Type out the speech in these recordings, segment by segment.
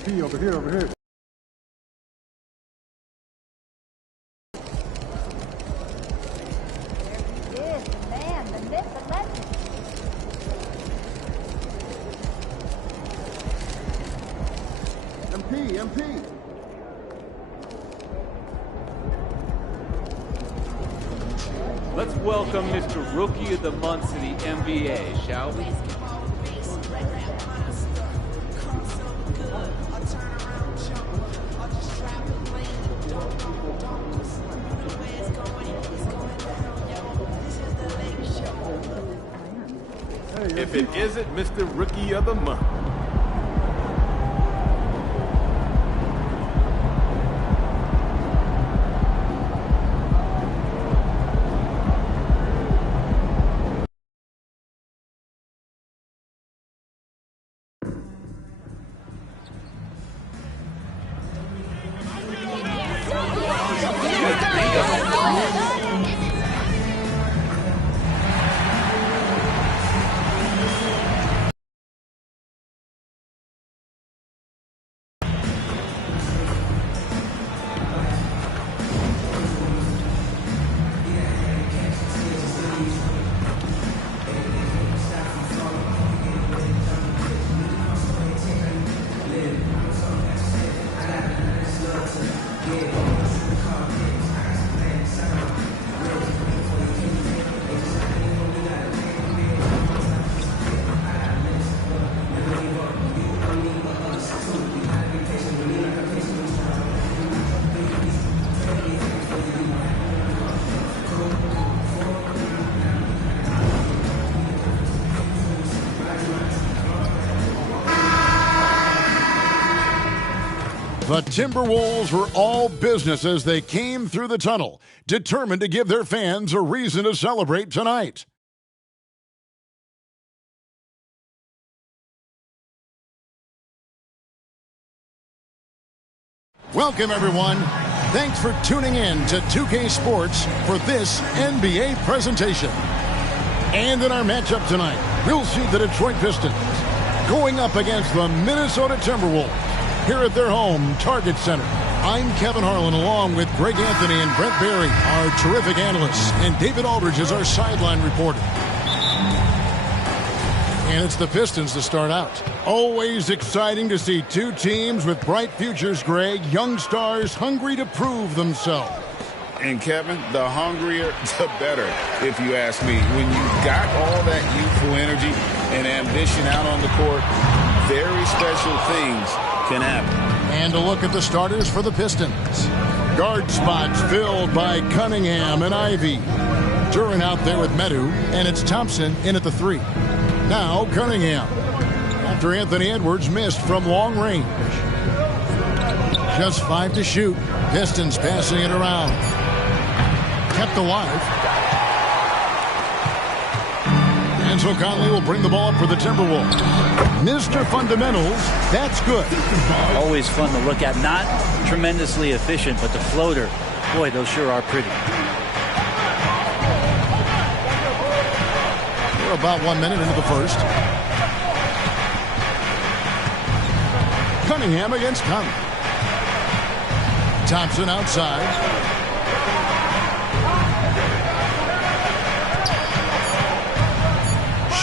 MP over here, over here. There he is, the man, the myth, the legend. MP. Let's welcome Mr. Rookie of the Month to the NBA, shall we? If it isn't Mr. Rookie of the Month. The Timberwolves were all business as they came through the tunnel, determined to give their fans a reason to celebrate tonight. Welcome, everyone. Thanks for tuning in to 2K Sports for this NBA presentation. And in our matchup tonight, we'll see the Detroit Pistons going up against the Minnesota Timberwolves here at their home Target Center. I'm Kevin Harlan along with Greg Anthony and Brent Barry, our terrific analysts, and David Aldridge is our sideline reporter. And it's the Pistons to start out. Always exciting to see two teams with bright futures, Greg. Young stars hungry to prove themselves. And Kevin, the hungrier, the better, if you ask me. When you've got all that youthful energy and ambition out on the court, very special things can happen. And a look at the starters for the Pistons. Guard spots filled by Cunningham and Ivy. Duran out there with Medu, and it's Thompson in at the 3. Now Cunningham, after Anthony Edwards missed from long range. Just 5 to shoot. Pistons passing it around. Kept alive. And so Conley will bring the ball up for the Timberwolves. Mr. Fundamentals, that's good. Always fun to look at. Not tremendously efficient, but the floater, boy, those sure are pretty. We're about 1 minute into the first. Cunningham against Conley. Thompson outside.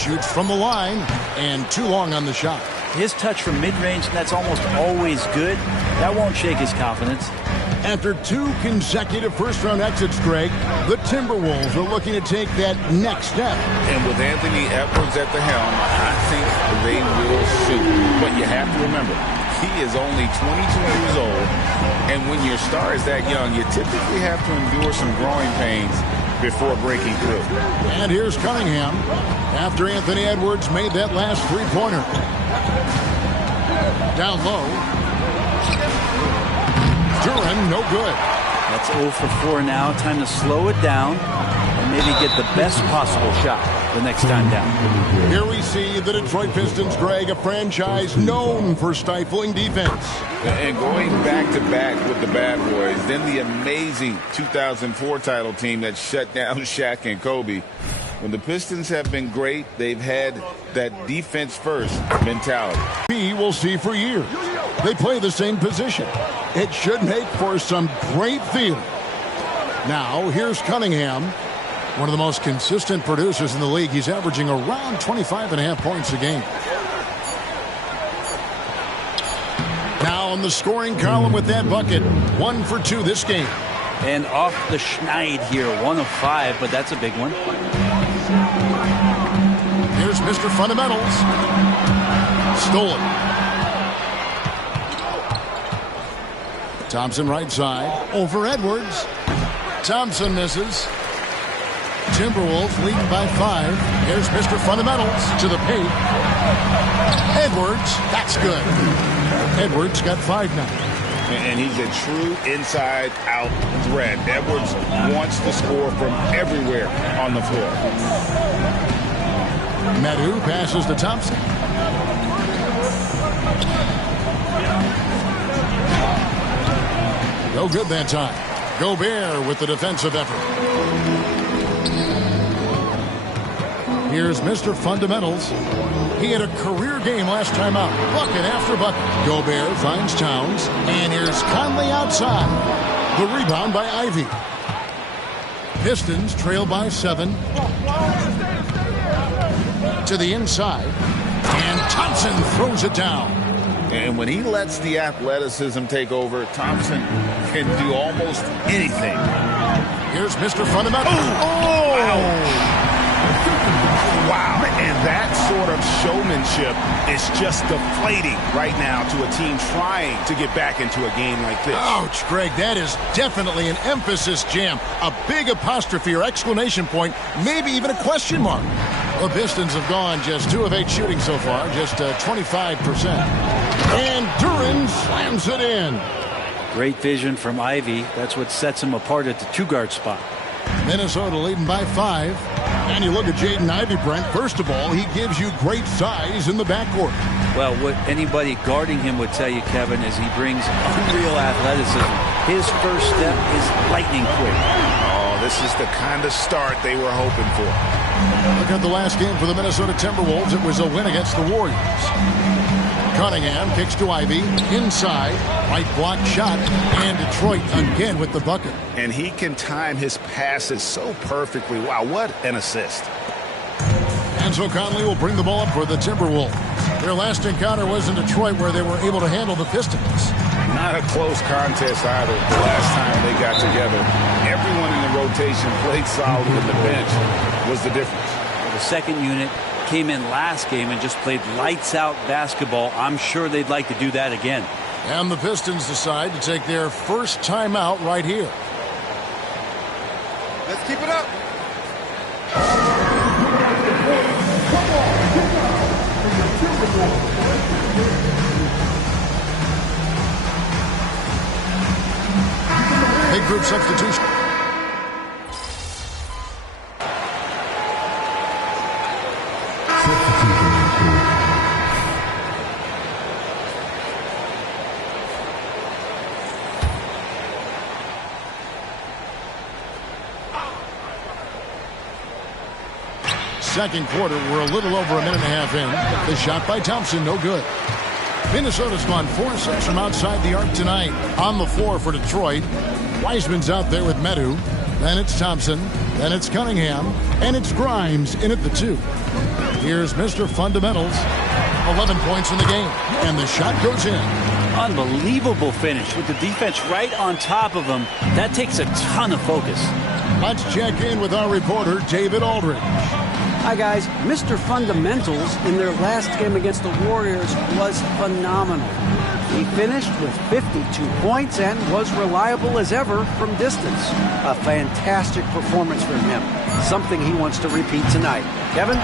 Shoots from the line, and too long on the shot. His touch from mid-range, that's almost always good. That won't shake his confidence. After 2 consecutive first-round exits, Greg, the Timberwolves are looking to take that next step. And with Anthony Edwards at the helm, I think they will shoot. But you have to remember, he is only 22 years old, and when your star is that young, you typically have to endure some growing pains before breaking through. And here's Cunningham after Anthony Edwards made that last three-pointer. Down low. Duran, no good. That's 0 for 4 now. Time to slow it down and maybe get the best possible shot the next time down. Here we see the Detroit Pistons, Greg, a franchise known for stifling defense. And going back-to-back with the bad boys, then the amazing 2004 title team that shut down Shaq and Kobe. When the Pistons have been great, they've had that defense-first mentality. We will see for years. They play the same position. It should make for some great fielding. Now, here's Cunningham, one of the most consistent producers in the league. He's averaging around 25.5 points a game. Now on the scoring column with that bucket, 1 for 2 this game. And off the schneid here, 1 of 5, but that's a big one. Here's Mr. Fundamentals. Stolen. Thompson right side. Over Edwards. Thompson misses. Timberwolves leading by 5. Here's Mr. Fundamentals to the paint. Edwards. That's good. Edwards got 5 now. And he's a true inside-out threat. Edwards wants to score from everywhere on the floor. Medu passes to Thompson. No good that time. Gobert with the defensive effort. Here's Mr. Fundamentals. He had a career game last time out. Bucket after bucket. Gobert finds Towns. And here's Conley outside. The rebound by Ivy. Pistons trail by 7. To the inside. And Thompson throws it down. And when he lets the athleticism take over, Thompson can do almost anything. Here's Mr. Fundamental. Wow, and that sort of showmanship is just deflating right now to a team trying to get back into a game like this. Ouch, Greg, that is definitely an emphasis jam. A big apostrophe or exclamation point, maybe even a question mark. The Pistons have gone just 2 of 8 shooting so far, just 25%. And Duran slams it in. Great vision from Ivy. That's what sets him apart at the 2-guard spot. Minnesota leading by 5. And you look at Jaden Ivey, Brent. First of all, he gives you great size in the backcourt. Well, what anybody guarding him would tell you, Kevin, is he brings unreal athleticism. His first step is lightning quick. Oh, this is the kind of start they were hoping for. Look at the last game for the Minnesota Timberwolves. It was a win against the Warriors. Cunningham kicks to Ivy. Inside. Right block shot. And Detroit again with the bucket. And he can time his passes so perfectly. Wow, what an assist. And so Conley will bring the ball up for the Timberwolves. Their last encounter was in Detroit where they were able to handle the Pistons. Not a close contest either the last time they got together. Everyone in the rotation played solid, and the bench was the difference. The second unit came in last game and just played lights-out basketball. I'm sure they'd like to do that again. And the Pistons decide to take their first timeout right here. Let's keep it up. Big group substitution. Second quarter, we're a little over a minute and a half in. The shot by Thompson, no good. Minnesota's gone 4-6 from outside the arc tonight. On the floor for Detroit. Wiseman's out there with Medu. Then it's Thompson. Then it's Cunningham. And it's Grimes in at the 2. Here's Mr. Fundamentals. 11 points in the game. And the shot goes in. Unbelievable finish with the defense right on top of him. That takes a ton of focus. Let's check in with our reporter, David Aldridge. Hi, guys. Mr. Fundamentals in their last game against the Warriors was phenomenal. He finished with 52 points and was reliable as ever from distance. A fantastic performance from him. Something he wants to repeat tonight. Kevin?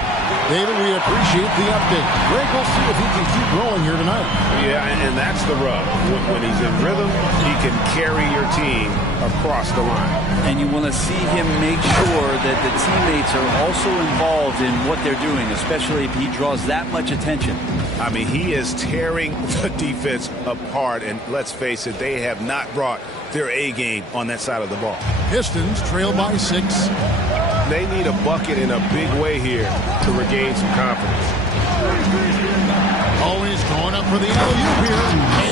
David, we appreciate the update. Greg, we'll see if he can keep growing here tonight. Yeah, and that's the rub. When he's in rhythm, he can carry your team across the line. And you want to see him make sure that the teammates are also involved in what they're doing, especially if he draws that much attention. I mean, he is tearing the defense apart, and let's face it, they have not brought their A game on that side of the ball. Pistons trail by 6. They need a bucket in a big way here to regain some confidence. Always going up for the alley-oop here.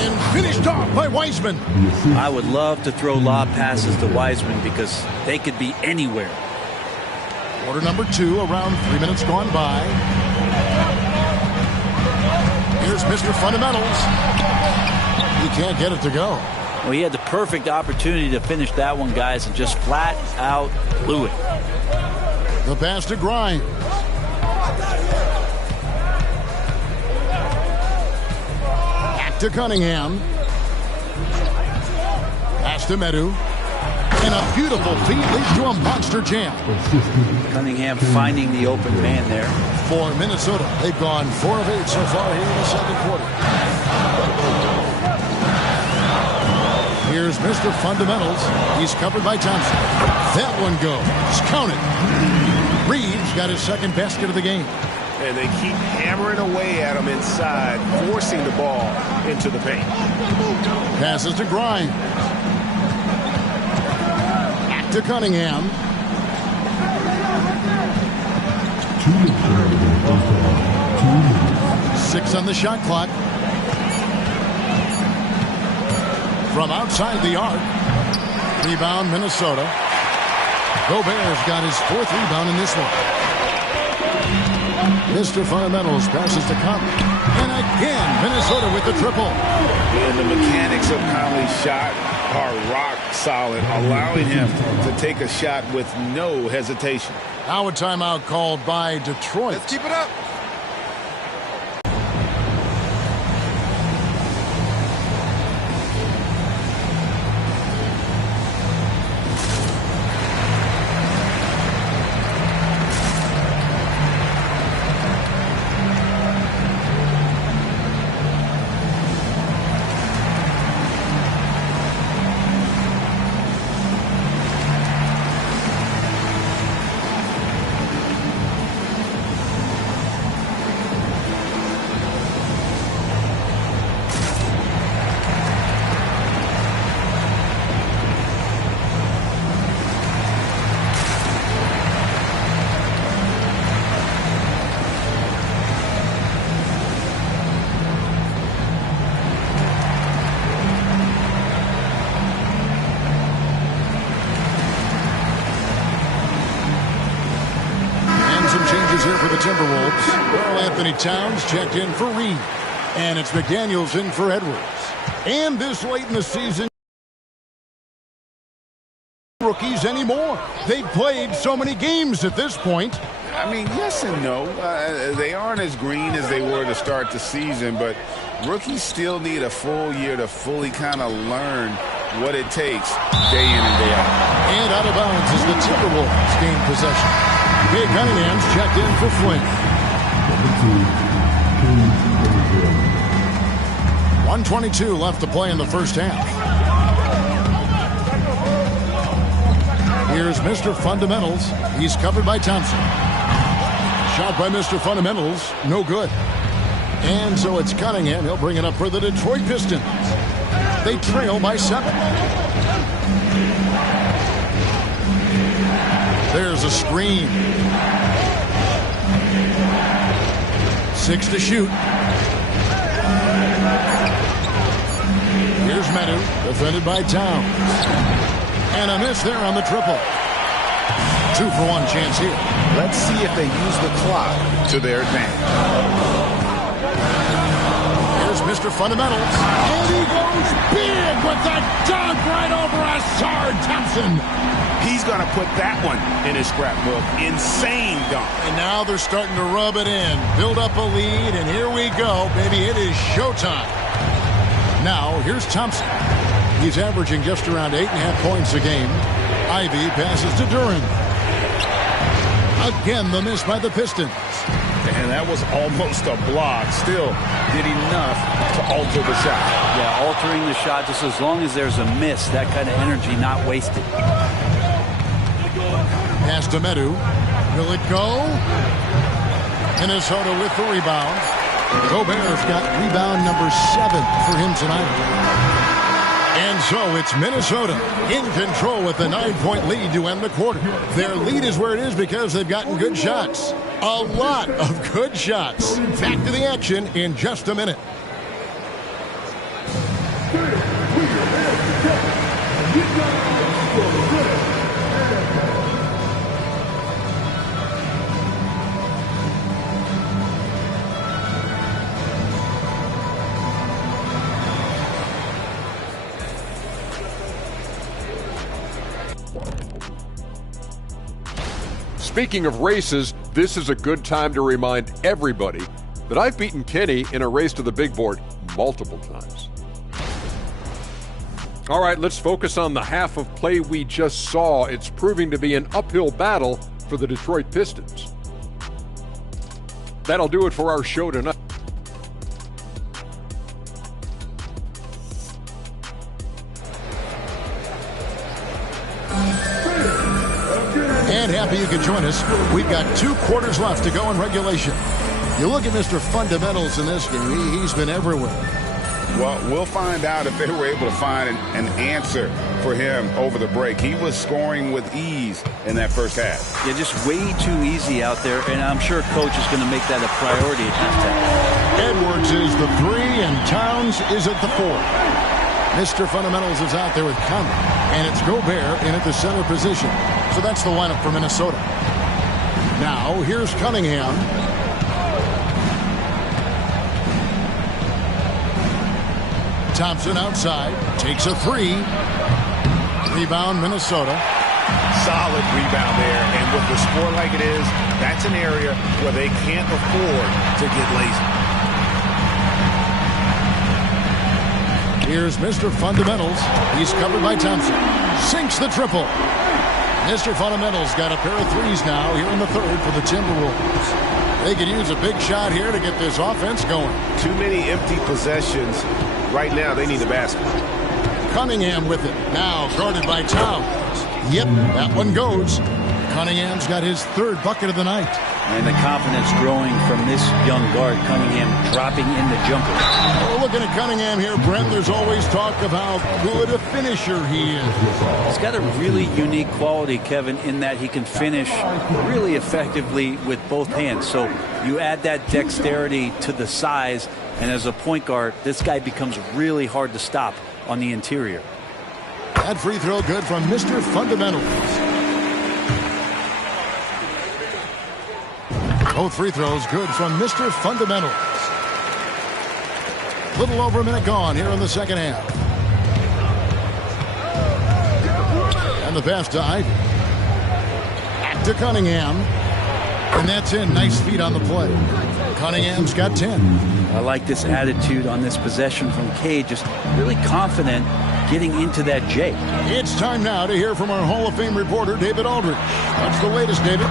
And And finished off by Wiseman. I would love to throw lob passes to Wiseman because they could be anywhere. Quarter number 2, around 3 minutes gone by. Here's Mr. Fundamentals. He can't get it to go. Well, he had the perfect opportunity to finish that one, guys, and just flat out blew it. The pass to Grimes. Back to Cunningham. Pass to Medu. And a beautiful feed leads to a monster jam. Cunningham finding the open man there. For Minnesota, they've gone 4 of 8 so far here in the second quarter. Here's Mr. Fundamentals. He's covered by Thompson. That one goes. Counted. Reeves got his second basket of the game. And they keep hammering away at him inside, forcing the ball into the paint. Passes to Grimes. Back to Cunningham. Six on the shot clock. From outside the arc. Rebound, Minnesota. Gobert's got his 4th rebound in this one. Mr. Fundamentals passes to Conley. And again, Minnesota with the triple. And the mechanics of Conley's shot are rock solid, allowing him to take a shot with no hesitation. Now a timeout called by Detroit. Let's keep it up. Here for the Timberwolves. Well, Anthony Towns checked in for Reed. And it's McDaniels in for Edwards. And this late in the season, rookies anymore. They've played so many games at this point. I mean, yes and no. They aren't as green as they were to start the season, but rookies still need a full year to fully kind of learn what it takes day in and day out. And out of bounds is the Timberwolves gain possession. Cade Cunningham's checked in for Flynn. 1:22 left to play in the first half. Here's Mr. Fundamentals. He's covered by Thompson. Shot by Mr. Fundamentals. No good. And so it's Cunningham. He'll bring it up for the Detroit Pistons. They trail by 7. There's a screen. 6 to shoot. Here's Medu, defended by Towns. And a miss there on the triple. 2-for-1 chance here. Let's see if they use the clock to their advantage. Here's Mr. Fundamentals. And he goes big with that dunk right over Asard Thompson. He's going to put that one in his scrapbook. Insane dunk. And now they're starting to rub it in. Build up a lead, and here we go, baby. It is showtime. Now, here's Thompson. He's averaging just around 8.5 points a game. Ivy passes to Duran. Again, the miss by the Pistons. And that was almost a block. Still did enough to alter the shot. Yeah, altering the shot just as long as there's a miss. That kind of energy not wasted. Pass to Medu. Will it go? Minnesota with the rebound. Gobert's got rebound number 7 for him tonight. And so it's Minnesota in control with a 9-point lead to end the quarter. Their lead is where it is because they've gotten good shots. A lot of good shots. Back to the action in just a minute. speaking of races, this is a good time to remind everybody that I've beaten Kenny in a race to the big board multiple times. All right, let's focus on the half of play we just saw. It's proving to be an uphill battle for the Detroit Pistons. That'll do it for our show tonight. And happy you could join us. We've got 2 quarters left to go in regulation. You look at Mr. Fundamentals in this game, he's been everywhere. Well, we'll find out if they were able to find an answer for him over the break. He was scoring with ease in that first half. Yeah, just way too easy out there, and I'm sure coach is going to make that a priority at halftime. Edwards is the 3, and Towns is at the 4. Mr. Fundamentals is out there with Conley, and it's Gobert in at the center position. So that's the lineup for Minnesota. Now, here's Cunningham. Thompson outside, takes a 3. Rebound, Minnesota. Solid rebound there, and with the score like it is, that's an area where they can't afford to get lazy. Here's Mr. Fundamentals. He's covered by Thompson. Sinks the triple. Mr. Fundamentals got a pair of 3s now here in the 3rd for the Timberwolves. They could use a big shot here to get this offense going. Too many empty possessions. Right now, they need the basket. Cunningham with it. Now guarded by Towns. Yep, that one goes. Cunningham's got his 3rd bucket of the night. And the confidence growing from this young guard, Cunningham dropping in the jumper. Well, looking at Cunningham here, Brent, there's always talk of how good a finisher he is. He's got a really unique quality, Kevin, in that he can finish really effectively with both hands. So you add that dexterity to the size, and as a point guard, this guy becomes really hard to stop on the interior. That free throw good from Mr. Fundamentals. Both free throws good from Mr. Fundamentals. Little over a minute gone here in the second half. And the pass to Ivy. Back to Cunningham. And that's in. Nice feet on the play. Cunningham's got 10. I like this attitude on this possession from Cade. Just really confident getting into that J. It's time now to hear from our Hall of Fame reporter, David Aldridge. What's the latest, David?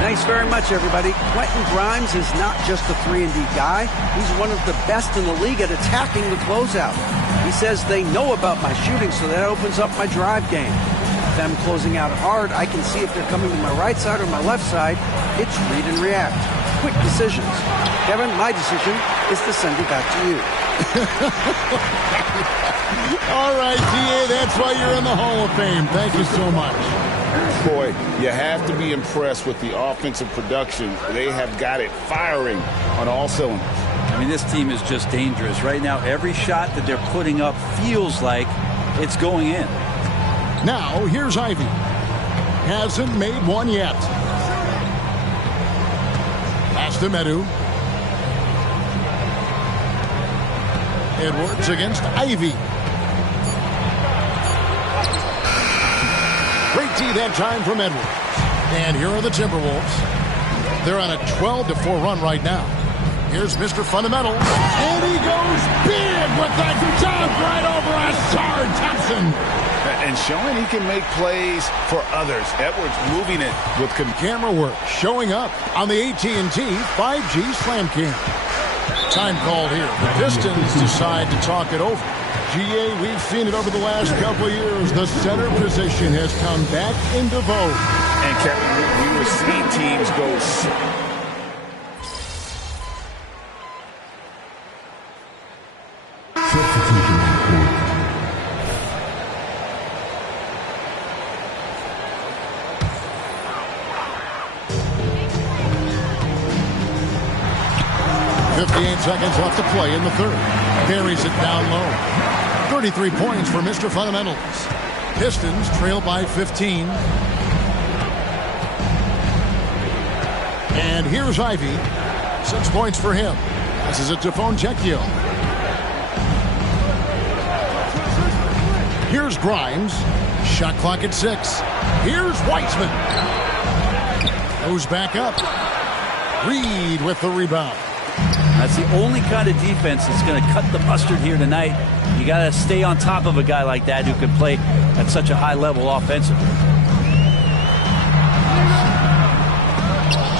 Thanks very much, everybody. Quentin Grimes is not just a 3-and-D guy. He's one of the best in the league at attacking the closeout. He says they know about my shooting, so that opens up my drive game. If I'm closing out hard, I can see if they're coming to my right side or my left side. It's read and react. Quick decisions. Kevin, my decision is to send it back to you. All right, D.A., that's why you're in the Hall of Fame. Thank you so much. Boy, you have to be impressed with the offensive production. They have got it firing on all cylinders. I mean, this team is just dangerous. Right now, every shot that they're putting up feels like it's going in. Now, here's Ivy. Hasn't made one yet. Pass to Medu. Edwards against Ivy. Great D that time from Edwards. And here are the Timberwolves. They're on a 12-4 run right now. Here's Mr. Fundamentals. And he goes big with the dunk right over Asar Thompson. And showing he can make plays for others. Edwards moving it with camera work showing up on the AT&T 5G Slam Cam. Time called here. The Pistons decide to talk it over. GA, we've seen it over the last couple years. The center position has come back into vogue. And Kevin, we were seeing teams go. Seconds left to play in the 3rd. Buries it down low. 33 points for Mr. Fundamentals. Pistons trail by 15. And here's Ivy. 6 points for him. Passes it to Fontecchio. Here's Grimes. Shot clock at 6. Here's Weitzman. Goes back up. Reed with the rebound. That's the only kind of defense that's going to cut the mustard here tonight. You got to stay on top of a guy like that who can play at such a high level offensively.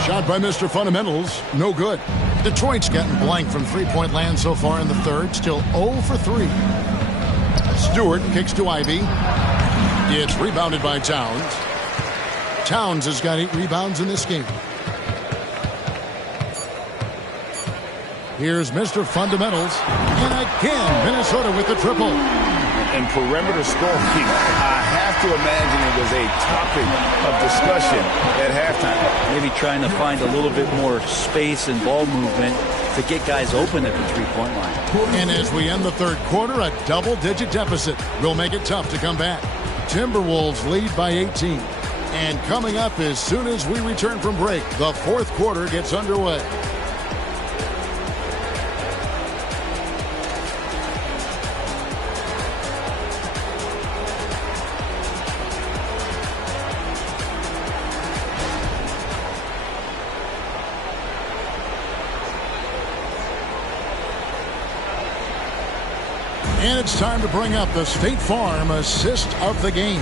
Shot by Mr. Fundamentals. No good. Detroit's gotten blank from three-point land so far in the third. Still 0 for 3. Stewart kicks to Ivy. It's rebounded by Towns. Towns has got 8 rebounds in this game. Here's Mr. Fundamentals. And again, Minnesota with the triple. And perimeter scoring, I have to imagine it was a topic of discussion at halftime. Maybe trying to find a little bit more space and ball movement to get guys open at the three-point line. And as we end the third quarter, a double-digit deficit will make it tough to come back. Timberwolves lead by 18. And coming up as soon as we return from break, the fourth quarter gets underway. And it's time to bring up the State Farm assist of the game.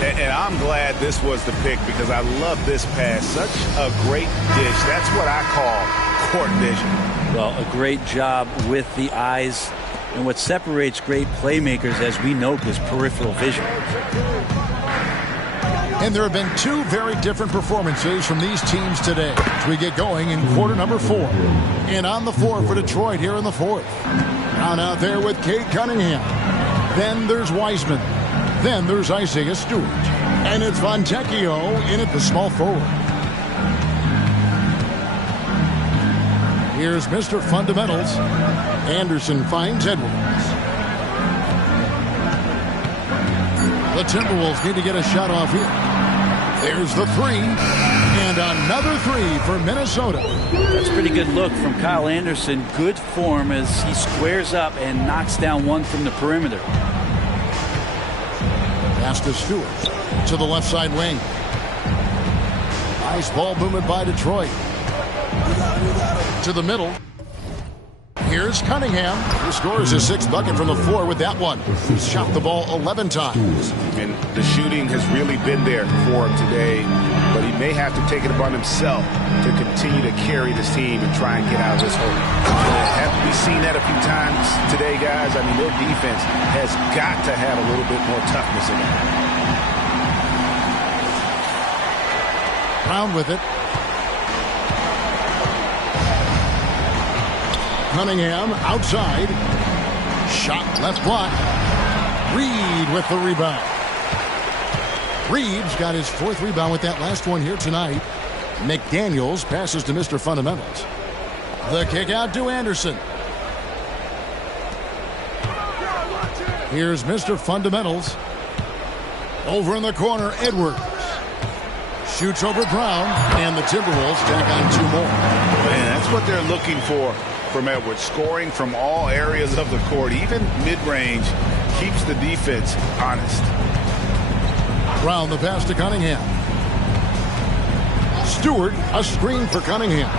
And I'm glad this was the pick because I love this pass. Such a great dish. That's what I call court vision. Well, a great job with the eyes. And what separates great playmakers, as we know, is peripheral vision. And there have been 2 very different performances from these teams today as we get going in quarter number 4. And on the floor for Detroit here in the fourth. Brown out there with Cade Cunningham. Then there's Wiseman. Then there's Isaiah Stewart. And it's Fontecchio in at the small forward. Here's Mr. Fundamentals. Anderson finds Edwards. The Timberwolves need to get a shot off here. There's the 3. And another 3 for Minnesota. That's a pretty good look from Kyle Anderson. Good form as he squares up and knocks down one from the perimeter. Pass to Stewart to the left side wing. Nice ball movement by Detroit. To the middle. Here's Cunningham, who scores his 6th bucket from the floor with that one. He's shot the ball 11 times. And the shooting has really been there for him today, but he may have to take it upon himself to continue to carry this team and try and get out of this hole. Haven't we seen that a few times today, guys? I mean, their defense has got to have a little bit more toughness in it. Brown with it. Cunningham outside. Shot left block. Reed with the rebound. Reed's got his 4th rebound with that last one here tonight. McDaniels passes to Mr. Fundamentals. The kick out to Anderson. Here's Mr. Fundamentals. Over in the corner, Edwards. Shoots over Brown, and the Timberwolves tack on 2 more. Man, that's what they're looking for from Edwards. Scoring from all areas of the court, even mid-range, keeps the defense honest. Brown, the pass to Cunningham. Stewart, a screen for Cunningham.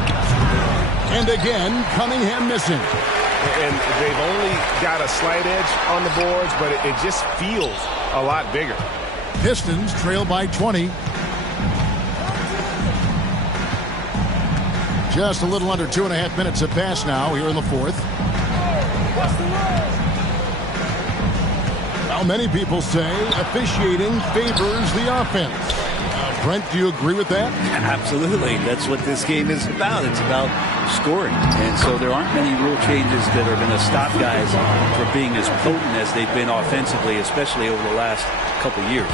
And again, Cunningham missing. And they've only got a slight edge on the boards, but it just feels a lot bigger. Pistons trail by 20. Just a little under 2.5 minutes have passed now here in the fourth. Now, many people say officiating favors the offense. Brent, do you agree with that? Absolutely. That's what this game is about. It's about scoring. And so there aren't many rule changes that are going to stop guys from being as potent as they've been offensively, especially over the last couple years.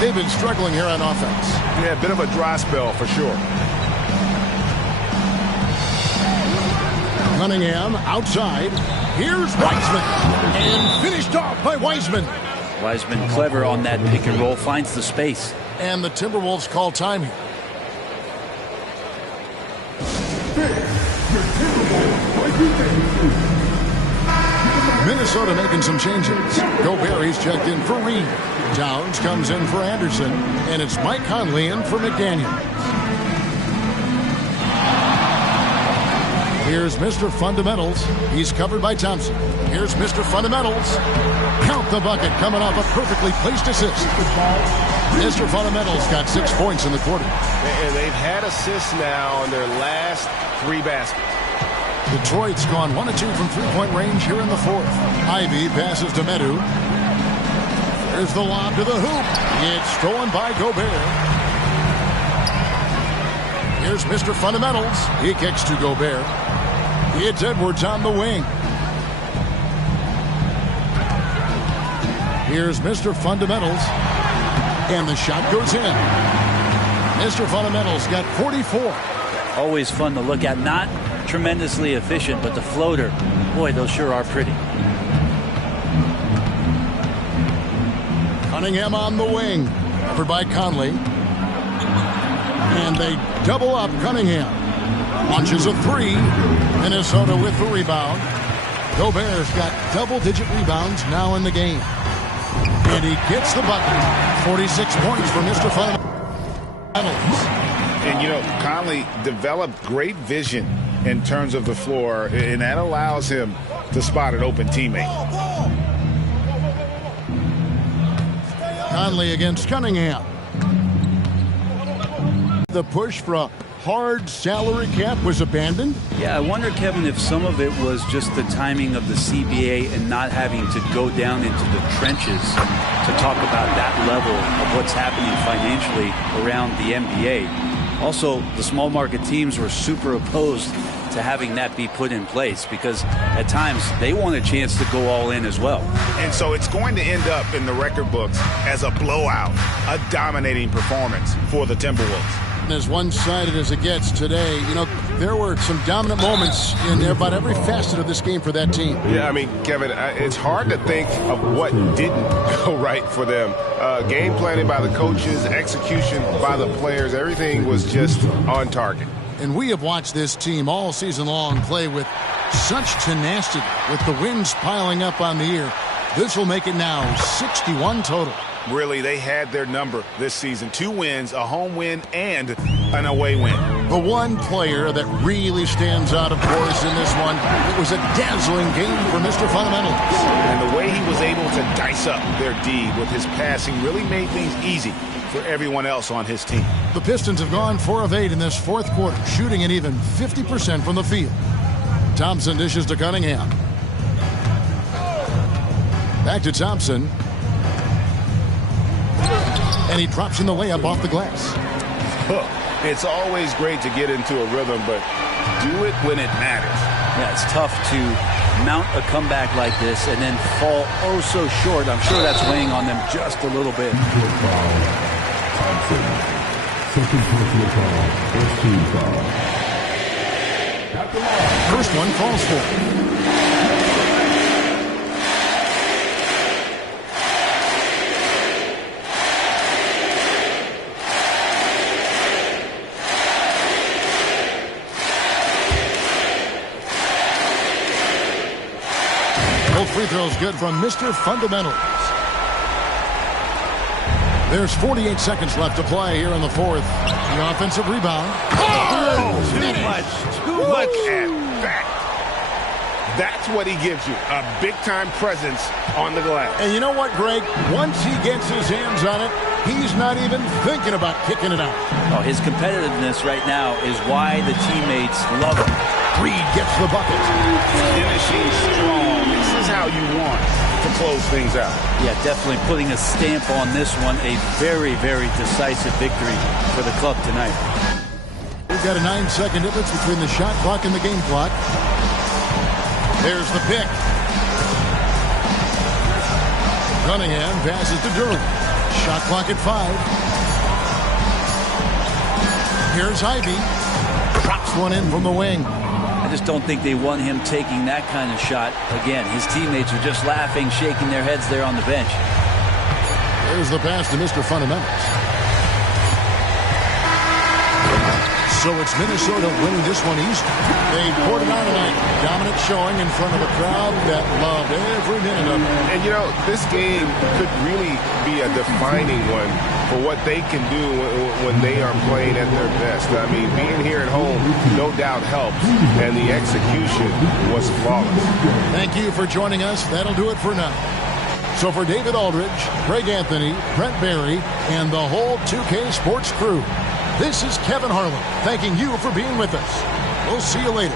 They've been struggling here on offense. Yeah, a bit of a dry spell for sure. Cunningham outside. Here's Wiseman. And finished off by Wiseman. Wiseman clever on that pick and roll, finds the space. And the Timberwolves call time here. Minnesota making some changes. Gobert checked in for Reed. Towns comes in for Anderson. And it's Mike Conley in for McDaniel. Here's Mr. Fundamentals. He's covered by Thompson. Here's Mr. Fundamentals. Count the bucket coming off a perfectly placed assist. Mr. Fundamentals got 6 points in the quarter. And they've had assists now on their last 3 baskets. Detroit's gone 1 of 2 from three-point range here in the fourth. Ivy passes to Medu. There's the lob to the hoop. It's stolen by Gobert. Here's Mr. Fundamentals. He kicks to Gobert. It's Edwards on the wing. Here's Mr. Fundamentals. And the shot goes in. Mr. Fundamentals got 44. Always fun to look at. Not tremendously efficient, but the floater, boy, those sure are pretty. Cunningham on the wing. Covered by Conley. And they double up Cunningham. Launches a 3. Minnesota with the rebound. Gobert's got double-digit rebounds now in the game. And he gets the bucket. 46 points for Mr. Fundamentals. And, you know, Conley developed great vision in terms of the floor, and that allows him to spot an open teammate. Conley against Cunningham. The push for a hard salary cap was abandoned. Yeah, I wonder, Kevin, if some of it was just the timing of the CBA and not having to go down into the trenches to talk about that level of what's happening financially around the NBA. Also, the small market teams were super opposed to having that be put in place because at times they want a chance to go all in as well. And so it's going to end up in the record books as a blowout, a dominating performance for the Timberwolves. As one-sided as it gets today, you know, there were some dominant moments in about every facet of this game for that team. Yeah, I mean, Kevin, it's hard to think of what didn't go right for them. Game planning by the coaches, execution by the players, everything was just on target. And we have watched this team all season long play with such tenacity, with the wins piling up on the year. This will make it now 61 total. Really, they had their number this season. 2 wins, a home win, and an away win. The one player that really stands out, of course, in this one, it was a dazzling game for Mr. Fundamentals. And the way he was able to dice up their D with his passing really made things easy for everyone else on his team. The Pistons have gone 4 of 8 in this fourth quarter, shooting an even 50% from the field. Thompson dishes to Cunningham. Back to Thompson. And he drops in the layup off the glass. It's always great to get into a rhythm, but do it when it matters. Yeah, it's tough to mount a comeback like this and then fall oh so short. I'm sure that's weighing on them just a little bit. First one falls for. Both free throws good from Mr. Fundamentals. There's 48 seconds left to play here in the fourth. The offensive rebound. Too much at that. That's what he gives you, a big-time presence on the glass. And you know what, Greg? Once he gets his hands on it, he's not even thinking about kicking it out. Oh, his competitiveness right now is why the teammates love him. Reed gets the bucket. Finishing strong. This is how you want to close things out. Yeah, definitely putting a stamp on this one. A very, very decisive victory for the club tonight. We've got a 9-second difference between the shot clock and the game clock. There's the pick. Cunningham passes to Durham. Shot clock at 5. Here's Ivy. Drops one in from the wing. I just don't think they want him taking that kind of shot. Again, his teammates are just laughing, shaking their heads there on the bench. There's the pass to Mr. Fundamentals. So it's Minnesota winning this one easy. They poured it on tonight. Dominant showing in front of a crowd that loved every minute of it. And, you know, this game could really be a defining one for what they can do when they are playing at their best. I mean, being here at home no doubt helps, and the execution was flawless. Thank you for joining us. That'll do it for now. So for David Aldridge, Greg Anthony, Brent Barry, and the whole 2K Sports crew, this is Kevin Harlan thanking you for being with us. We'll see you later.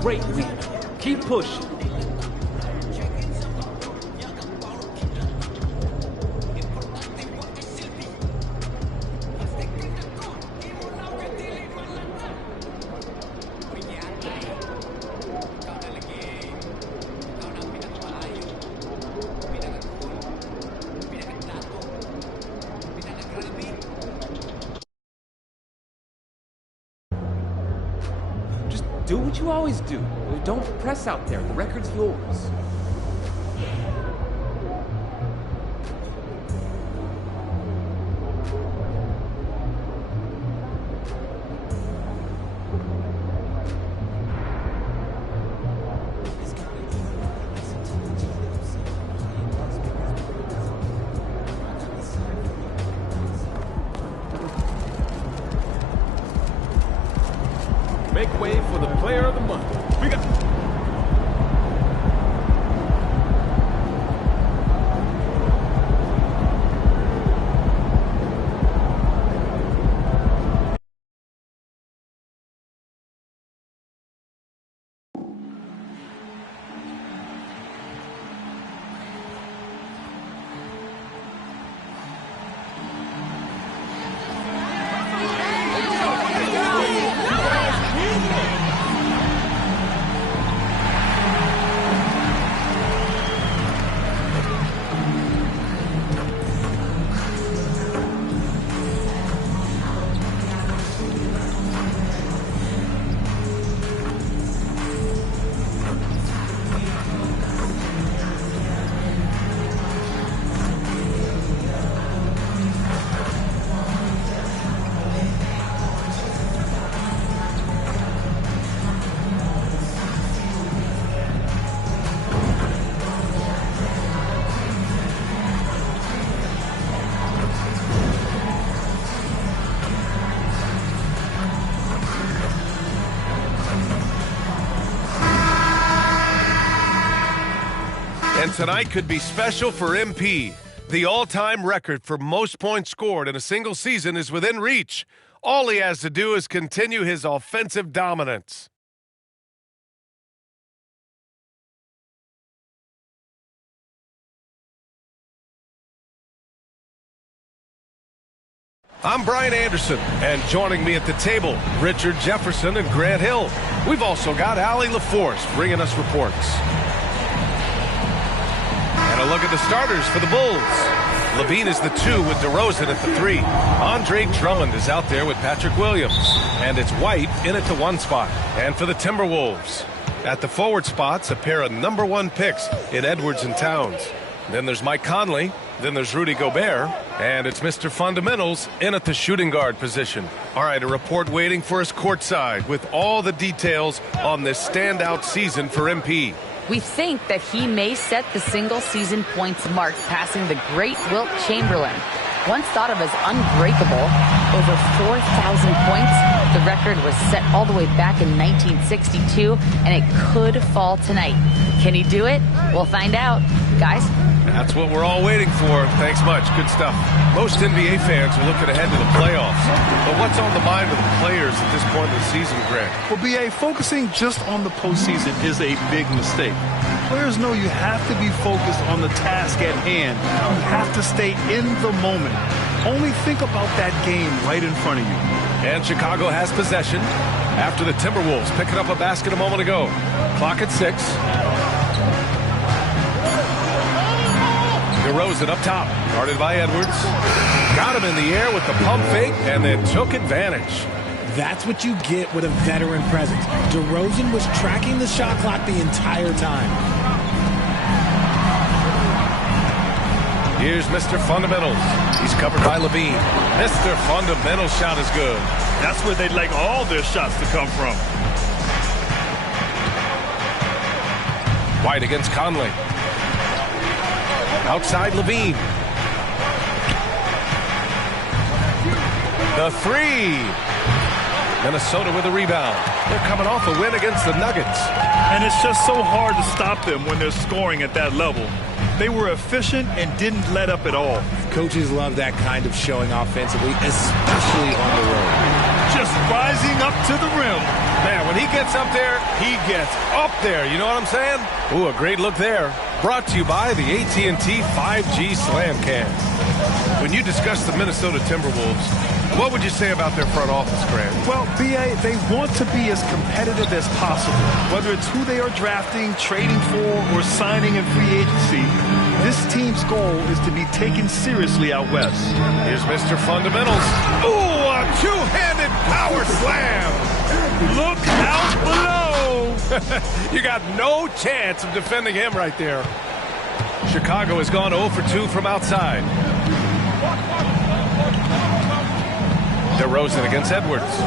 Great lead. Keep pushing. Do what you always do. Don't press out there. The record's yours. Make way for the player of the month. We got... And tonight could be special for MP. The all-time record for most points scored in a single season is within reach. All he has to do is continue his offensive dominance. I'm Brian Anderson, and joining me at the table, Richard Jefferson and Grant Hill. We've also got Allie LaForce bringing us reports. And a look at the starters for the Bulls. Levine is the 2 with DeRozan at the 3. Andre Drummond is out there with Patrick Williams. And it's White in at the 1 spot. And for the Timberwolves, at the forward spots, a pair of #1 picks in Edwards and Towns. Then there's Mike Conley. Then there's Rudy Gobert. And it's Mr. Fundamentals in at the shooting guard position. All right, a report waiting for us courtside with all the details on this standout season for MP. We think that he may set the single-season points mark, passing the great Wilt Chamberlain. Once thought of as unbreakable, over 4,000 points. The record was set all the way back in 1962, and it could fall tonight. Can he do it? We'll find out. Guys? That's what we're all waiting for. Thanks much. Good stuff. Most NBA fans are looking ahead to the playoffs. But what's on the mind of the players at this point in the season, Grant? Well, BA, focusing just on the postseason is a big mistake. Players know you have to be focused on the task at hand. You have to stay in the moment. Only think about that game right in front of you. And Chicago has possession after the Timberwolves picking up a basket a moment ago. Clock at 6. DeRozan up top, guarded by Edwards. Got him in the air with the pump fake and then took advantage. That's what you get with a veteran presence. DeRozan was tracking the shot clock the entire time. Here's Mr. Fundamentals. He's covered by Levine. Mr. Fundamentals shot is good. That's where they'd like all their shots to come from. White against Conley. Outside Levine. The 3. Minnesota with a rebound. They're coming off a win against the Nuggets. And it's just so hard to stop them when they're scoring at that level. They were efficient and didn't let up at all. Coaches love that kind of showing offensively, especially on the road. Just rising up to the rim. Man, when he gets up there, he gets up there. You know what I'm saying? Ooh, a great look there. Brought to you by the AT&T 5G Slam Cam. When you discuss the Minnesota Timberwolves, what would you say about their front office, Grant? Well, BA, they want to be as competitive as possible. Whether it's who they are drafting, trading for, or signing in free agency, this team's goal is to be taken seriously out west. Here's Mr. Fundamentals. Ooh, a two-handed power slam. Look out below. You got no chance of defending him right there. Chicago has gone 0 for 2 from outside. DeRozan against Edwards.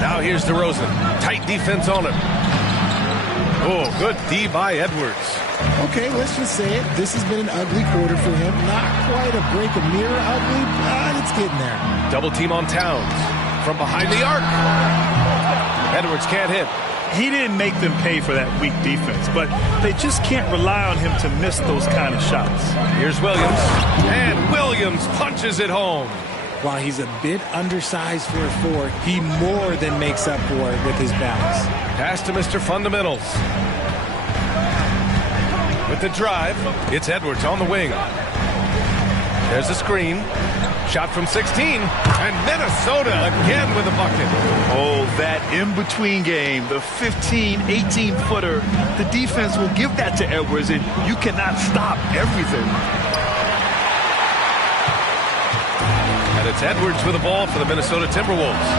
Now here's DeRozan. Tight defense on him. Oh, good D by Edwards. Okay, let's just say it. This has been an ugly quarter for him. Not quite a break a mirror ugly, but it's getting there. Double team on Towns. From behind the arc. Edwards can't hit. He didn't make them pay for that weak defense, but they just can't rely on him to miss those kind of shots. Here's Williams. And Williams punches it home. While he's a bit undersized for a 4, he more than makes up for it with his bounce. Pass to Mr. Fundamentals. With the drive, it's Edwards on the wing. There's a screen. Shot from 16. And Minnesota again with a bucket. Oh, that in-between game, the 15, 18-footer. The defense will give that to Edwards, and you cannot stop everything. And it's Edwards with the ball for the Minnesota Timberwolves.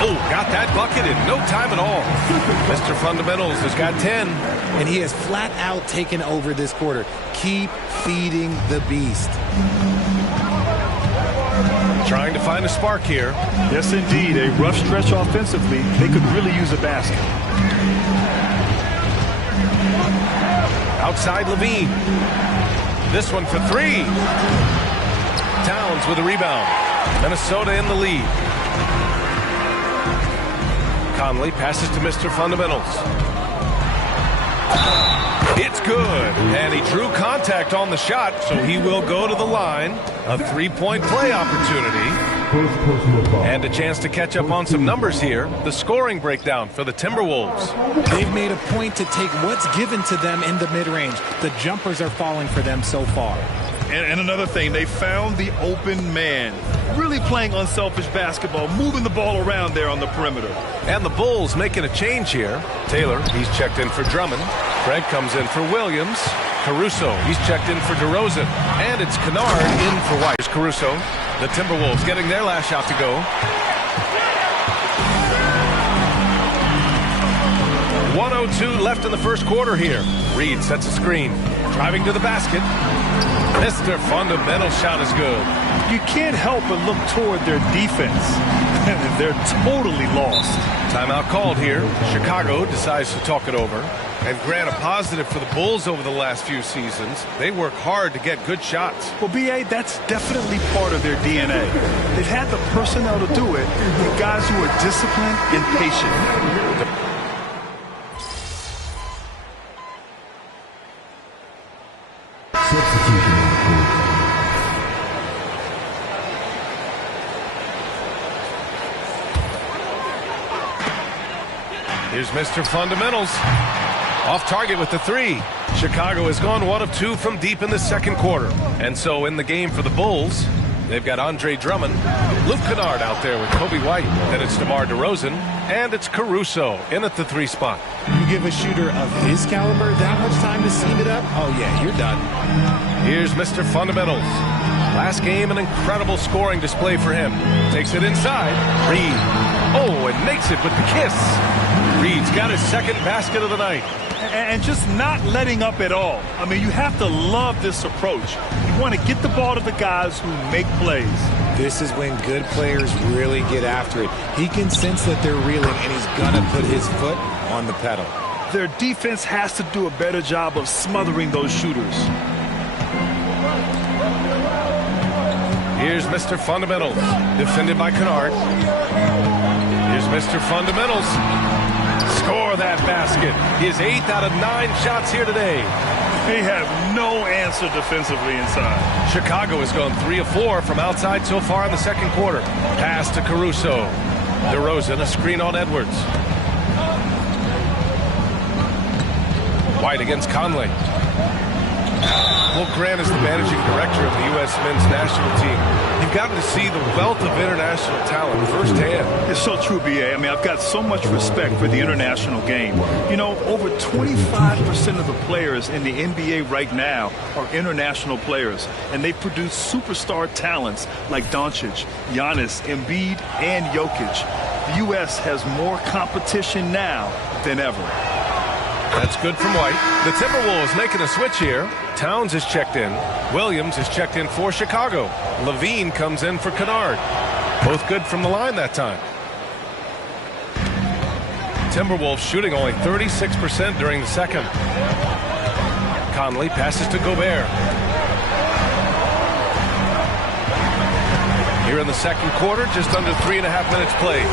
Oh, got that bucket in no time at all. Mr. Fundamentals has got 10. And he has flat out taken over this quarter. Keep feeding the beast. Trying to find a spark here. Yes, indeed. A rough stretch offensively. They could really use a basket. Outside Levine. This one for 3. Towns with a rebound. Minnesota in the lead. Conley passes to Mr. Fundamentals. It's good. And he drew contact on the shot, so he will go to the line. A 3-point play opportunity. And a chance to catch up on some numbers here. The scoring breakdown for the Timberwolves. They've made a point to take what's given to them in the mid-range. The jumpers are falling for them so far. And another thing, they found the open man. Really playing unselfish basketball, moving the ball around there on the perimeter. And the Bulls making a change here. Taylor, he's checked in for Drummond. Craig comes in for Williams. Caruso, he's checked in for DeRozan. And it's Kennard in for White. Here's Caruso. The Timberwolves getting their last shot to go. 1:02 left in the first quarter here. Reed sets a screen. Driving to the basket. Mr. Fundamental shot is good. You can't help but look toward their defense. They're totally lost. Timeout called here. Chicago decides to talk it over. And Grant, a positive for the Bulls over the last few seasons. They work hard to get good shots. Well, B.A., that's definitely part of their DNA. They've had the personnel to do it, and guys who are disciplined and patient. Here's Mr. Fundamentals. Off target with the three. Chicago has gone 1 of 2 from deep in the second quarter. And so in the game for the Bulls, they've got Andre Drummond, Luke Kennard out there with Kobe White. Then it's DeMar DeRozan, and it's Caruso in at the 3 spot. You give a shooter of his caliber that much time to seam it up? Oh, yeah, you're done. Here's Mr. Fundamentals. Last game, an incredible scoring display for him. Takes it inside. Reed. Oh, and makes it with the kiss. Reed's got his second basket of the night. And just not letting up at all. I mean, you have to love this approach. You want to get the ball to the guys who make plays. This is when good players really get after it. He can sense that they're reeling, and he's going to put his foot on the pedal. Their defense has to do a better job of smothering those shooters. Here's Mr. Fundamentals, defended by Kennard. Here's Mr. Fundamentals. Score that basket. His 8th out of 9 shots here today. They have no answer defensively inside. Chicago has gone 3 of 4 from outside so far in the second quarter. Pass to Caruso. DeRozan, a screen on Edwards. White against Conley. Well, Grant is the managing director of the U.S. men's national team. You've gotten to see the wealth of international talent firsthand. It's so true, B.A. I mean, I've got so much respect for the international game. You know, over 25% of the players in the NBA right now are international players, and they produce superstar talents like Doncic, Giannis, Embiid, and Jokic. The U.S. has more competition now than ever. That's good from White. The Timberwolves making a switch here. Towns is checked in. Williams is checked in for Chicago. Levine comes in for Kennard. Both good from the line that time. Timberwolves shooting only 36% during the second. Conley passes to Gobert. Here in the second quarter, just under 3.5 minutes played.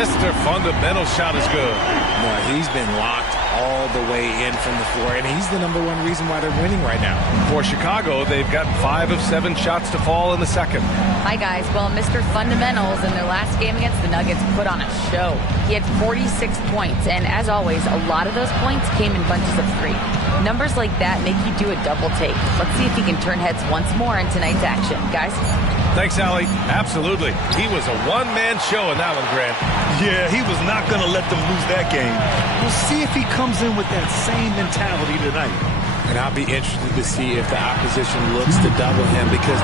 Mr. Fundamental shot is good. No, he's been locked all the way in from the floor, and he's the #1 reason why they're winning right now. For Chicago, they've gotten 5 of 7 shots to fall in the second. Hi, guys. Well, Mr. Fundamentals in their last game against the Nuggets put on a show. He had 46 points, and as always, a lot of those points came in bunches of 3. Numbers like that make you do a double take. Let's see if he can turn heads once more in tonight's action. Guys? Thanks, Allie. Absolutely. He was a one-man show in that one, Grant. Yeah, he was not going to let them lose that game. We'll see if he comes in with that same mentality tonight. And I'll be interested to see if the opposition looks to double him, because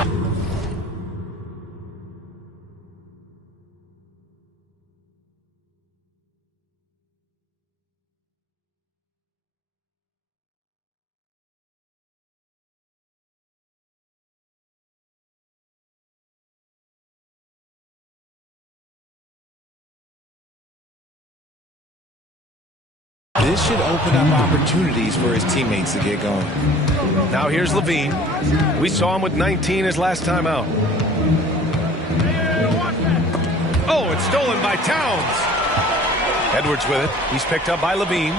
this should open up opportunities for his teammates to get going. Now here's Levine. We saw him with 19 his last time out. Oh, it's stolen by Towns. Edwards with it. He's picked up by Levine.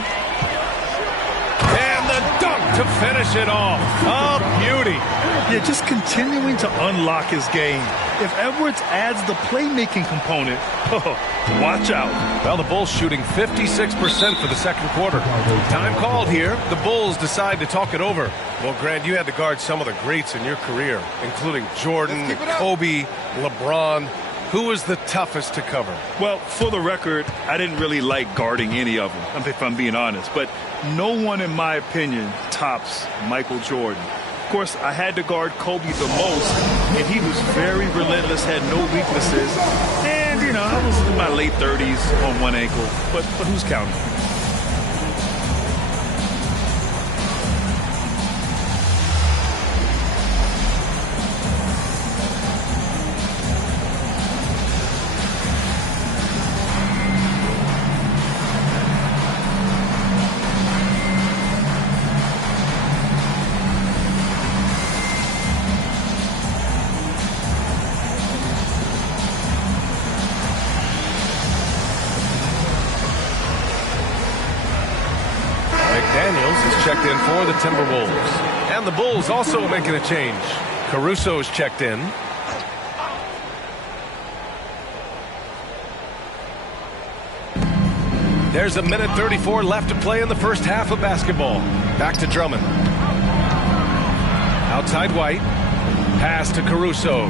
And the dunk to finish it off. A beauty. Yeah, just continuing to unlock his game. If Edwards adds the playmaking component, watch out. Well, the Bulls shooting 56% for the second quarter. Time called here. The Bulls decide to talk it over. Well, Grant, you had to guard some of the greats in your career, including Jordan, Kobe, LeBron. Who was the toughest to cover? Well, for the record, I didn't really like guarding any of them, if I'm being honest. But no one, in my opinion, tops Michael Jordan. Of course, I had to guard Kobe the most, and he was very relentless, had no weaknesses. And, you know, I was in my late 30s on one ankle, but who's counting? Checked in for the Timberwolves. And the Bulls also making a change. Caruso's checked in. There's a minute 34 left to play in the first half of basketball. Back to Drummond. Outside White. Pass to Caruso.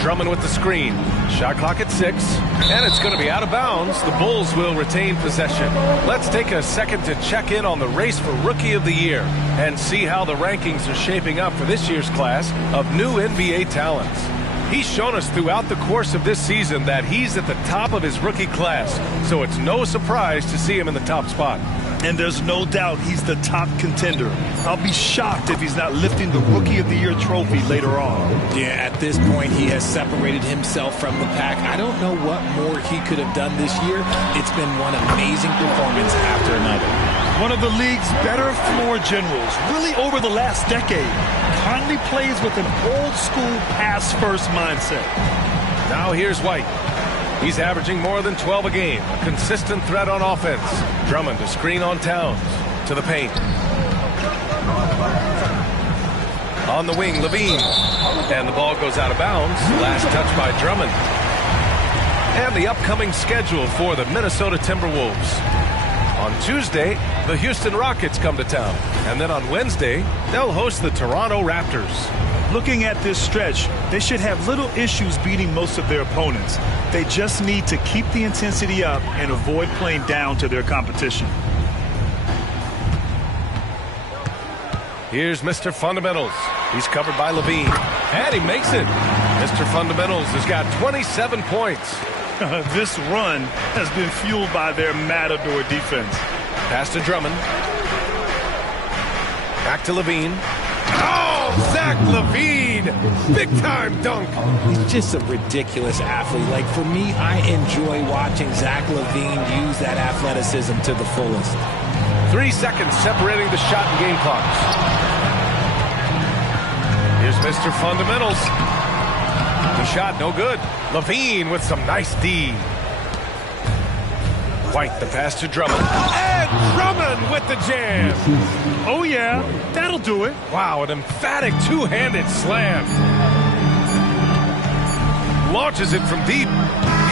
Drummond with the screen. Shot clock at 6, and it's going to be out of bounds. The Bulls will retain possession. Let's take a second to check in on the race for Rookie of the Year and see how the rankings are shaping up for this year's class of new NBA talents. He's shown us throughout the course of this season that he's at the top of his rookie class, so it's no surprise to see him in the top spot. And there's no doubt he's the top contender. I'll be shocked if he's not lifting the Rookie of the Year trophy later on. Yeah, at this point, he has separated himself from the pack. I don't know what more he could have done this year. It's been one amazing performance after another. One of the league's better floor generals, really over the last decade. Conley plays with an old-school pass-first mindset. Now here's White. He's averaging more than 12 a game. A consistent threat on offense. Drummond to screen on Towns. To the paint. On the wing, Levine. And the ball goes out of bounds. Last touch by Drummond. And the upcoming schedule for the Minnesota Timberwolves. On Tuesday, the Houston Rockets come to town. And then on Wednesday, they'll host the Toronto Raptors. Looking at this stretch, they should have little issues beating most of their opponents. They just need to keep the intensity up and avoid playing down to their competition. Here's Mr. Fundamentals. He's covered by Levine. And he makes it. Mr. Fundamentals has got 27 points. This run has been fueled by their matador defense. Pass to Drummond. Back to Levine. Oh, Zach LaVine! Big-time dunk. He's just a ridiculous athlete. Like, for me, I enjoy watching Zach LaVine use that athleticism to the fullest. 3 seconds separating the shot and game clocks. Here's Mr. Fundamentals. The shot, no good. LaVine with some nice D. White, the pass to Drummond. And Drummond with the jam. Oh, yeah, that'll do it. Wow, an emphatic two-handed slam. Launches it from deep.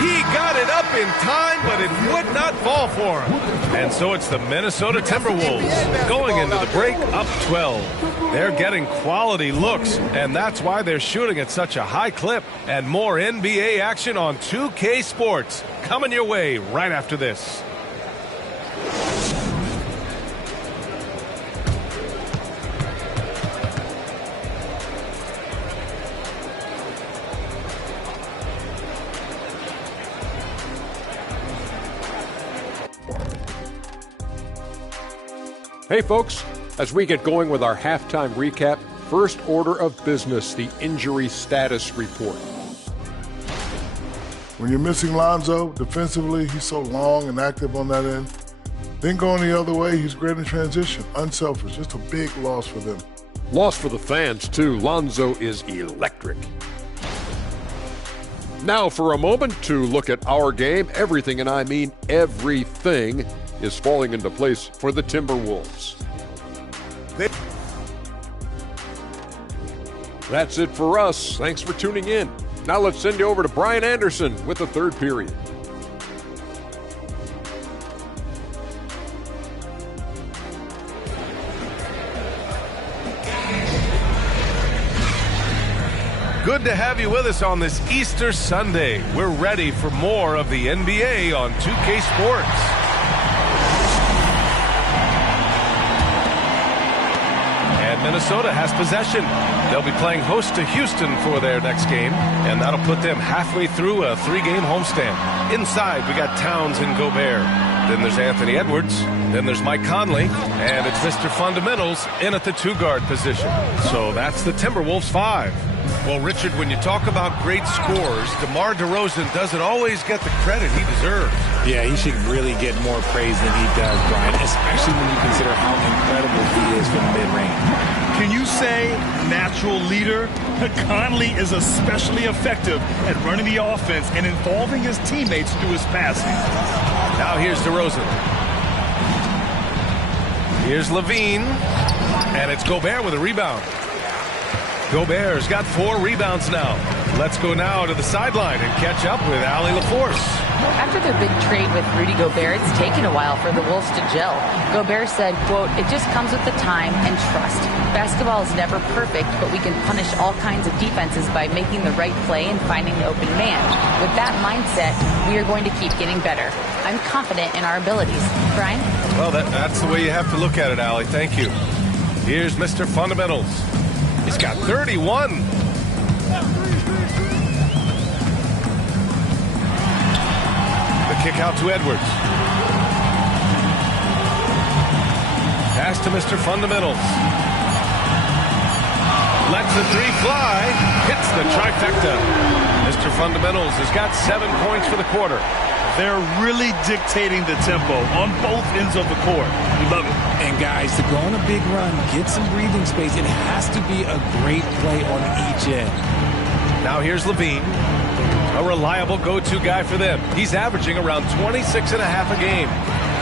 He got it up in time, but it would not fall for him. And so it's the Minnesota Timberwolves going into the break up 12. They're getting quality looks, and that's why they're shooting at such a high clip. And more NBA action on 2K Sports coming your way right after this. Hey folks, as we get going with our halftime recap, first order of business, the injury status report. When you're missing Lonzo, defensively, he's so long and active on that end. Then going the other way, he's great in transition, unselfish, just a big loss for them. Loss for the fans, too. Lonzo is electric. Now for a moment to look at our game, everything, and I mean everything, is falling into place for the Timberwolves. That's it for us. Thanks for tuning in. Now let's send you over to Brian Anderson with the third period. Good to have you with us on this Easter Sunday. We're ready for more of the NBA on 2K Sports. And Minnesota has possession. They'll be playing host to Houston for their next game, and that'll put them halfway through a 3-game homestand. Inside, we got Towns and Gobert. Then there's Anthony Edwards. Then there's Mike Conley. And it's Mr. Fundamentals in at the 2-guard position. So that's the Timberwolves 5. Well, Richard, when you talk about great scores, DeMar DeRozan doesn't always get the credit he deserves. Yeah, he should really get more praise than he does, Brian, especially when you consider how incredible he is from mid-range. Can you say natural leader? Conley is especially effective at running the offense and involving his teammates through his passing. Now here's DeRozan. Here's Levine. And it's Gobert with a rebound. Gobert's got 4 rebounds now. Let's go now to the sideline and catch up with Allie LaForce. After their big trade with Rudy Gobert, it's taken a while for the Wolves to gel. Gobert said, quote, "It just comes with the time and trust. Basketball is never perfect, but we can punish all kinds of defenses by making the right play and finding the open man. With that mindset, we are going to keep getting better. I'm confident in our abilities." Brian? Well, that's the way you have to look at it, Allie. Thank you. Here's Mr. Fundamentals. He's got 31. The kick out to Edwards. Pass to Mr. Fundamentals. Lets the 3 fly. Hits the trifecta. Mr. Fundamentals has got 7 points for the quarter. They're really dictating the tempo on both ends of the court. We love it. And guys, to go on a big run, get some breathing space, it has to be a great play on each end. Now here's Levine, a reliable go-to guy for them. He's averaging around 26.5 a game.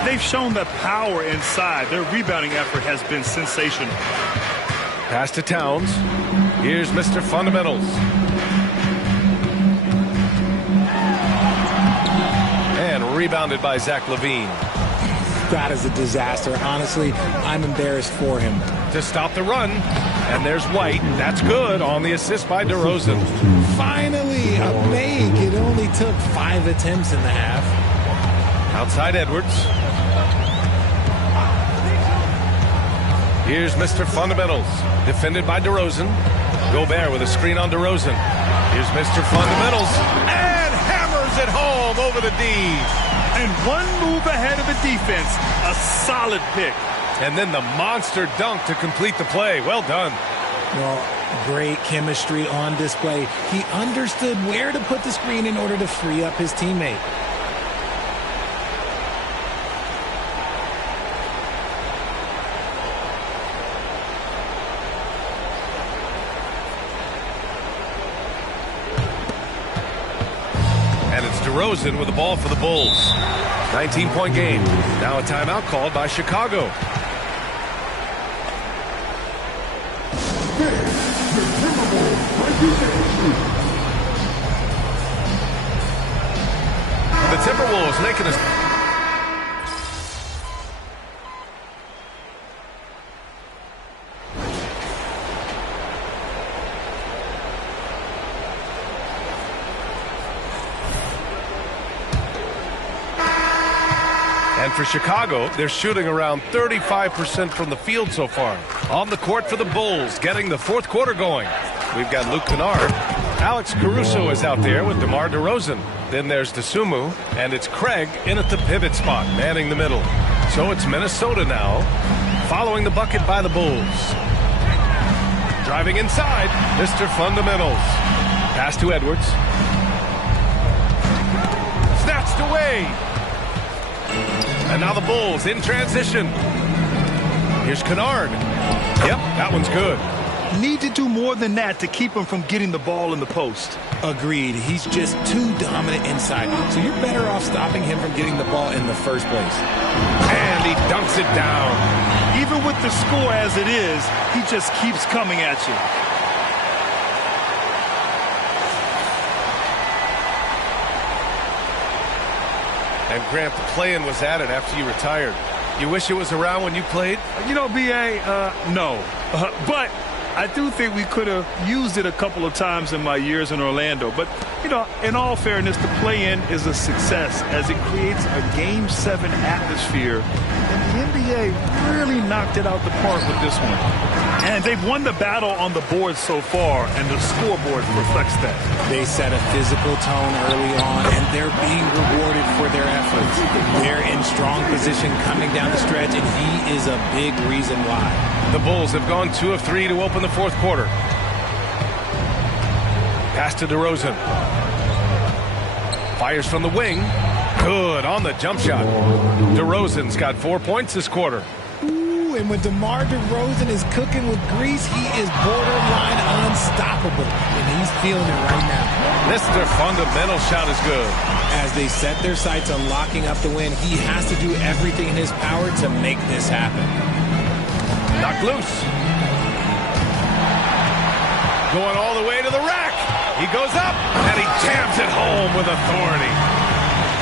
They've shown the power inside. Their rebounding effort has been sensational. Pass to Towns. Here's Mr. Fundamentals. And rebounded by Zach LaVine. That is a disaster. Honestly, I'm embarrassed for him. To stop the run. And there's White. That's good on the assist by DeRozan. Finally, a make. It only took 5 attempts in the half. Outside Edwards. Here's Mr. Fundamentals. Defended by DeRozan. Gobert with a screen on DeRozan. Here's Mr. Fundamentals. And hammers it home over the D. And one move ahead of the defense. A solid pick. And then the monster dunk to complete the play. Well done. Well, great chemistry on display. He understood where to put the screen in order to free up his teammate. And it's DeRozan with the ball for the Bulls. 19-point game. Now a timeout called by Chicago. The Timberwolves making a... And for Chicago, they're shooting around 35% from the field so far. On the court for the Bulls, getting the fourth quarter going. We've got Luke Kennard. Alex Caruso is out there with DeMar DeRozan. Then there's DeSumo, and it's Craig in at the pivot spot, manning the middle. So it's Minnesota now, following the bucket by the Bulls. Driving inside, Mr. Fundamentals. Pass to Edwards. Snatched away. And now the Bulls in transition. Here's Kennard. Yep, that one's good. need to do more than that to keep him from getting the ball in the post. Agreed. He's just too dominant inside. So you're better off stopping him from getting the ball in the first place. And he dunks it down. Even with the score as it is, he just keeps coming at you. And Grant, the play-in was added after you retired. You wish it was around when you played? You know, B.A., no. But I do think we could have used it a couple of times in my years in Orlando. But, you know, in all fairness, the play-in is a success as it creates a Game 7 atmosphere. And the NBA really knocked it out the park with this one. And they've won the battle on the board so far, and the scoreboard reflects that. They set a physical tone early on, and they're being rewarded for their efforts. They're in strong position coming down the stretch, and he is a big reason why. The Bulls have gone 2 of 3 to open the fourth quarter. Pass to DeRozan. Fires from the wing. Good on the jump shot. DeRozan's got 4 points this quarter. Ooh, and when DeMar DeRozan is cooking with grease, he is borderline unstoppable. And he's feeling it right now. Mr. Fundamental shot is good. As they set their sights on locking up the win, he has to do everything in his power to make this happen. Knocked loose. Going all the way to the rack. He goes up, and he jams it home with authority.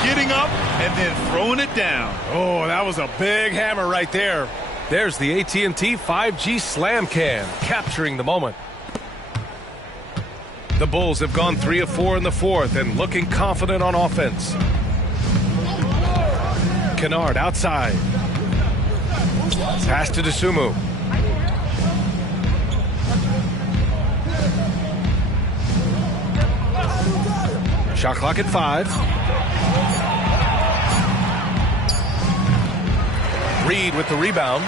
Getting up and then throwing it down. Oh, that was a big hammer right there. There's the AT&T 5G Slam Can, capturing the moment. The Bulls have gone 3 of 4 in the fourth and looking confident on offense. Kennard outside. Pass to DeSumo. Shot clock at 5. Reed with the rebound.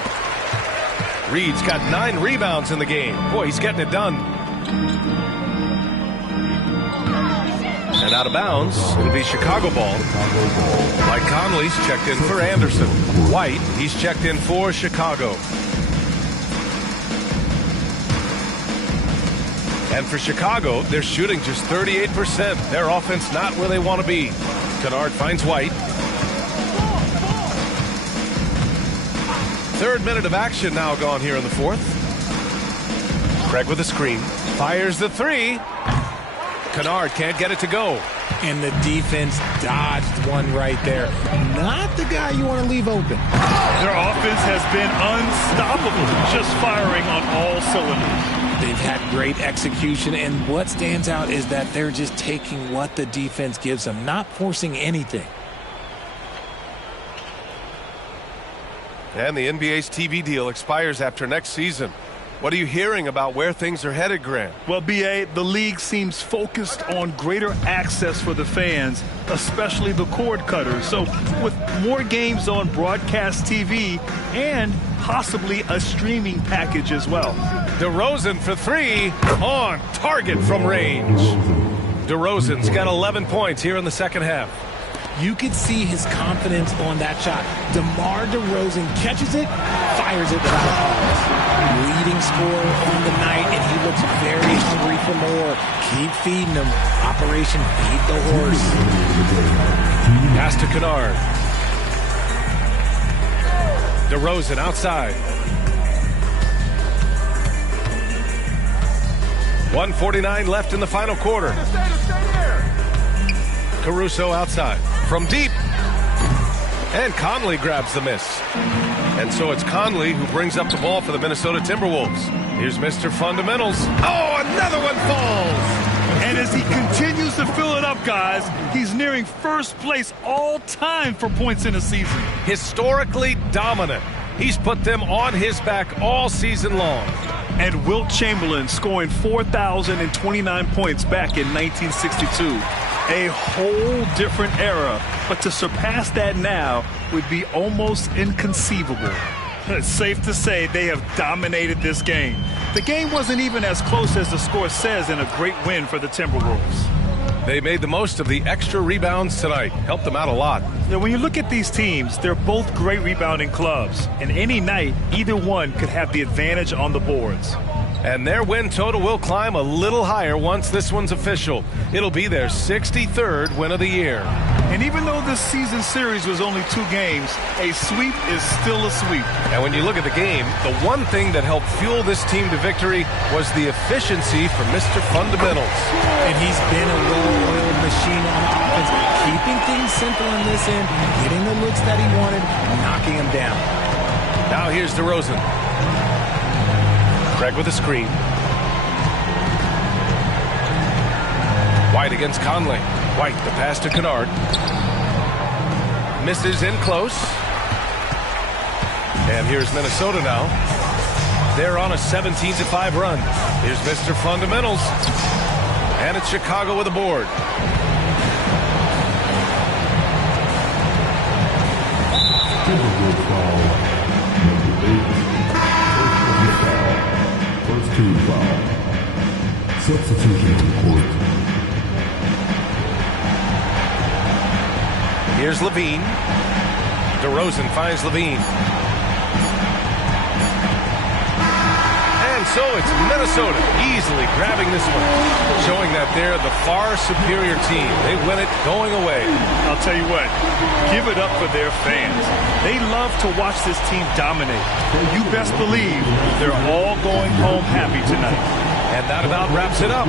Reed's got 9 rebounds in the game. Boy, he's getting it done. And out of bounds, it'll be Chicago ball. Mike Conley's checked in for Anderson. White, he's checked in for Chicago. And for Chicago, they're shooting just 38%. Their offense not where they want to be. Kennard finds White. 3rd minute of action now gone here in the fourth. Craig with a screen. Fires the 3. Kennard can't get it to go. And the defense dodged one right there. Not the guy you want to leave open. Their offense has been unstoppable, just firing on all cylinders. They've had great execution, and what stands out is that they're just taking what the defense gives them, not forcing anything. And the NBA's TV deal expires after next season. What are you hearing about where things are headed, Grant? Well, B.A., the league seems focused on greater access for the fans, especially the cord cutters. So with more games on broadcast TV and possibly a streaming package as well. DeRozan for 3 on target from range. DeRozan's got 11 points here in the second half. You could see his confidence on that shot. DeMar DeRozan catches it, fires it without a pause. Leading scorer on the night, and he looks very hungry for more. Keep feeding him. Operation Feed the Horse. Pass to Kennard. DeRozan outside. 1:49 left in the final quarter. Caruso outside. From deep. And Conley grabs the miss. And so it's Conley who brings up the ball for the Minnesota Timberwolves. Here's Mr. Fundamentals. Oh, another one falls. And as he continues to fill it up, guys, he's nearing first place all time for points in a season. Historically dominant. He's put them on his back all season long. And Wilt Chamberlain scoring 4,029 points back in 1962. A whole different era, but to surpass that now would be almost inconceivable. It's safe to say they have dominated this game. The game wasn't even as close as the score says in a great win for the Timberwolves. They made the most of the extra rebounds tonight. Helped them out a lot. Now, when you look at these teams, they're both great rebounding clubs. And any night, either one could have the advantage on the boards. And their win total will climb a little higher once this one's official. It'll be their 63rd win of the year. And even though this season series was only 2 games, a sweep is still a sweep. And when you look at the game, the one thing that helped fuel this team to victory was the efficiency from Mr. Fundamentals. And he's been a well-oiled machine on offense, keeping things simple in this end, getting the looks that he wanted, knocking him down. Now here's DeRozan. Craig with a screen. White against Conley. White, the pass to Kennard. Misses in close. And here's Minnesota now. They're on a 17-5 run. Here's Mr. Fundamentals. And it's Chicago with a board. First team foul. Substitution on court. Here's Levine. DeRozan finds Levine. And so it's Minnesota easily grabbing this one, showing that they're the far superior team. They win it going away. I'll tell you what, give it up for their fans. They love to watch this team dominate. You best believe they're all going home happy tonight. And that about wraps it up.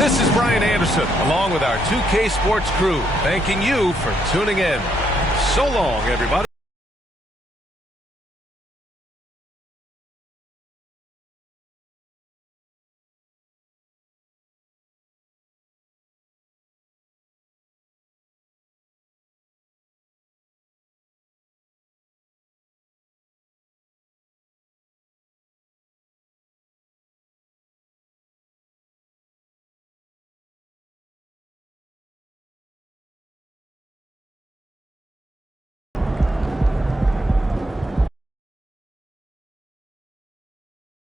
This is Brian Anderson, along with our 2K Sports crew, thanking you for tuning in. So long, everybody.